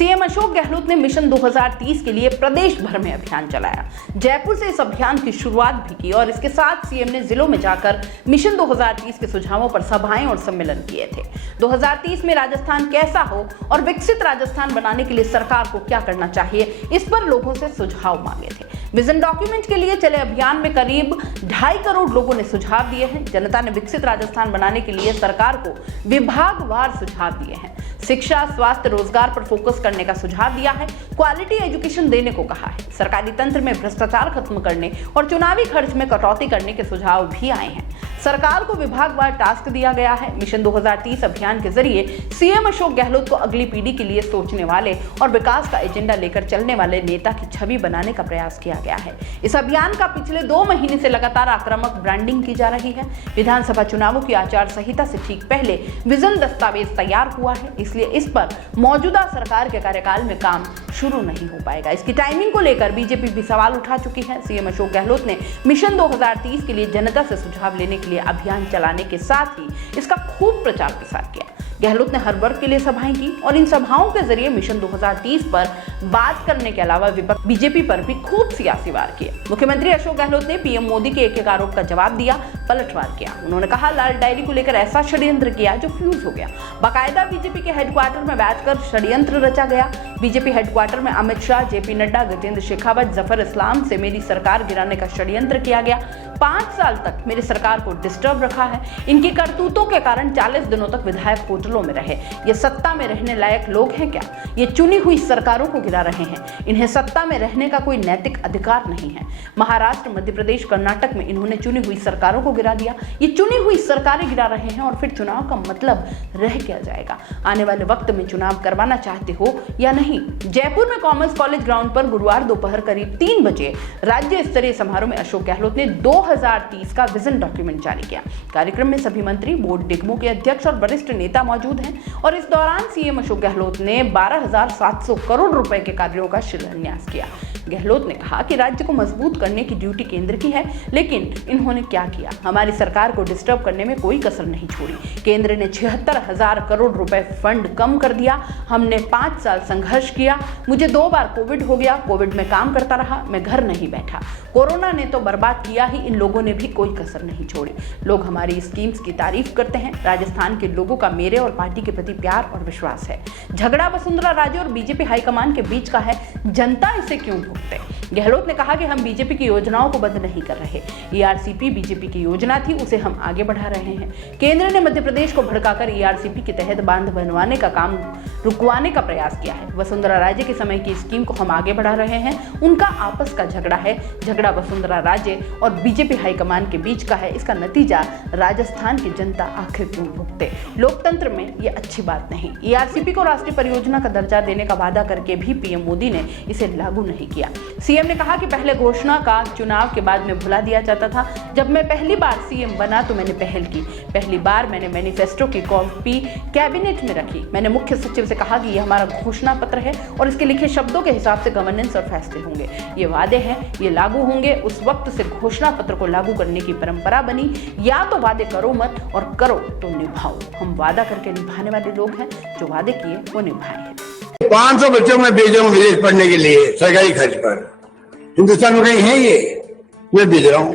CM Ashok Gehlot ने mission 2030 के लिए प्रदेश भर में अभियान चलाया। जयपुर से इस अभियान की शुरुआत भी की और इसके साथ सीएम ने जिलों में जाकर मिशन 2030 के सुझावों पर सभाएं और सम्मेलन किए थे। 2030 में राजस्थान कैसा हो और विकसित राजस्थान बनाने के लिए सरकार को क्या करना चाहिए, इस पर लोगों से सुझाव मांगे थे। विजन डॉक्यूमेंट के लिए चले अभियान में करीब 2.5 करोड़ लोगों ने सुझाव दिए हैं। जनता ने विकसित राजस्थान बनाने के लिए सरकार को विभागवार सुझाव दिए हैं। शिक्षा, स्वास्थ्य, रोजगार पर फोकस करने का सुझाव दिया है। क्वालिटी एजुकेशन देने को कहा है। सरकारी तंत्र में भ्रष्टाचार खत्म करने और चुनावी खर्च में कटौती करने के सुझाव भी आए हैं। सरकार को विभागवार टास्क दिया गया है। मिशन 2030 अभियान के जरिए सीएम अशोक गहलोत को अगली पीढ़ी के लिए सोचने वाले और विकास का एजेंडा लेकर चलने वाले नेता की छवि बनाने का प्रयास किया गया है। इस अभियान का पिछले 2 महीने से लगातार आक्रामक ब्रांडिंग की जा रही है। विधानसभा चुनावों की आचार संहिता से ठीक पहले विजन दस्तावेज तैयार हुआ है, इसलिए इस पर मौजूदा सरकार के कार्यकाल में काम शुरू नहीं हो पाएगा। इसकी टाइमिंग को लेकर बीजेपी भी सवाल उठा चुकी है। सीएम अशोक गहलोत ने मिशन 2030 के लिए जनता से सुझाव लेने के लिए अभियान चलाने के साथ ही इसका खूब प्रचार प्रसार किया। गहलोत ने हर वर्ग के लिए सभाएं की और इन सभाओं के जरिए मिशन 2030 पर बात करने के अलावा विपक्ष बीजेपी पर भी खूब सियासी वार किए। मुख्यमंत्री अशोक गहलोत ने पीएम मोदी के एक आरोप का जवाब दिया, पलटवार किया। उन्होंने कहा, लाल डायरी को लेकर ऐसा षड्यंत्र किया जो फ्यूज हो गया। बाकायदा बीजेपी के हेडक्वार्टर में बैठकर षड्यंत्र रचा गया। बीजेपी हेडक्वार्टर में अमित शाह, जेपी नड्डा, गजेंद्र शेखावत, जफर इस्लाम से मेरी सरकार गिराने का षड्यंत्र किया गया। 5 साल तक मेरी सरकार को डिस्टर्ब रखा है। इनकी करतूतों के कारण 40 दिनों तक विधायक होटलों में रहे। ये सत्ता में रहने लायक लोग हैं क्या? ये चुनी हुई सरकारों को गिरा रहे हैं। इन्हें सत्ता में रहने का कोई नैतिक अधिकार नहीं है। महाराष्ट्र, मध्य प्रदेश, कर्नाटक में इन्होंने चुनी हुई सरकारों को गिरा दिया। ये चुनी हुई सरकारें गिरा रहे हैं और फिर चुनाव का मतलब रह क्या जाएगा? आने वाले वक्त में चुनाव करवाना चाहते हो या नहीं? जयपुर में कॉमर्स कॉलेज ग्राउंड पर गुरुवार दोपहर करीब 3 बजे राज्य स्तरीय समारोह में अशोक गहलोत ने 2030 का विजन डॉक्यूमेंट जारी किया। कार्यक्रम में सभी मंत्री, बोर्ड निगमों के अध्यक्ष और वरिष्ठ नेता मौजूद हैं और इस दौरान सीएम अशोक गहलोत ने 12,700 करोड़ रुपए के कार्यों का शिलान्यास किया। गहलोत ने कहा कि राज्य को मजबूत करने की ड्यूटी केंद्र की है, लेकिन इन्होंने क्या किया? हमारी सरकार को डिस्टर्ब करने में कोई कसर नहीं छोड़ी। केंद्र ने 76,000 करोड़ रुपए फंड कम कर दिया। हमने 5 साल संघर्ष किया। मुझे 2 बार कोविड हो गया। कोविड में काम करता रहा, मैं घर नहीं बैठा। कोरोना ने तो बर्बाद किया ही, इन लोगों ने भी कोई कसर नहीं छोड़ी। लोग हमारी स्कीम्स की तारीफ करते हैं। राजस्थान के लोगों का मेरे और पार्टी के प्रति प्यार और विश्वास है। झगड़ा वसुंधरा राजे और बीजेपी हाईकमान के बीच का है, जनता इसे क्यों भुगते? गहलोत ने कहा कि हम बीजेपी की योजनाओं को बंद नहीं कर रहे। ईआरसीपी बीजेपी की योजना थी, उसे हम आगे बढ़ा रहे हैं। केंद्र ने मध्य प्रदेश को भड़काकर ईआरसीपी के तहत बांध बनवाने का काम रुकवाने का प्रयास किया है। वसुंधरा राजे के समय की स्कीम को हम आगे बढ़ा रहे हैं। उनका आपस का झगड़ा है। झगड़ा वसुंधरा राजे और बीजेपी हाईकमान के बीच का है। इसका नतीजा राजस्थान की जनता आखिर क्यों भुगते? लोकतंत्र में यह अच्छी बात नहीं। ईआरसीपी को राष्ट्रीय परियोजना का दर्जा देने का वादा करके भी पीएम मोदी ने इसे लागू नहीं किया। सीएम ने कहा कि पहले घोषणा का चुनाव के बाद में भुला दिया जाता था। जब मैं पहली बार सीएम बना तो मैंने पहल की। पहली बार मैंने मैनिफेस्टो की कॉपी कैबिनेट में रखी। मैंने मुख्य सचिव से कहा कि यह हमारा घोषणा पत्र है और इसके लिखे शब्दों के हिसाब से गवर्नेंस और फैसले होंगे। ये वादे हैं, ये लागू होंगे। उस वक्त से घोषणा पत्र को लागू करने की परंपरा बनी। या तो वादे करो मत और करो तो निभाओ। हम वादा करके निभाने वाले लोग हैं। जो वादे किए वो निभाए हैं। 500 बच्चों में भेज रहा हूँ विदेश पढ़ने के लिए सरकारी खर्च पर। हिंदुस्तान में कहीं है ये? मैं भेज रहा हूँ।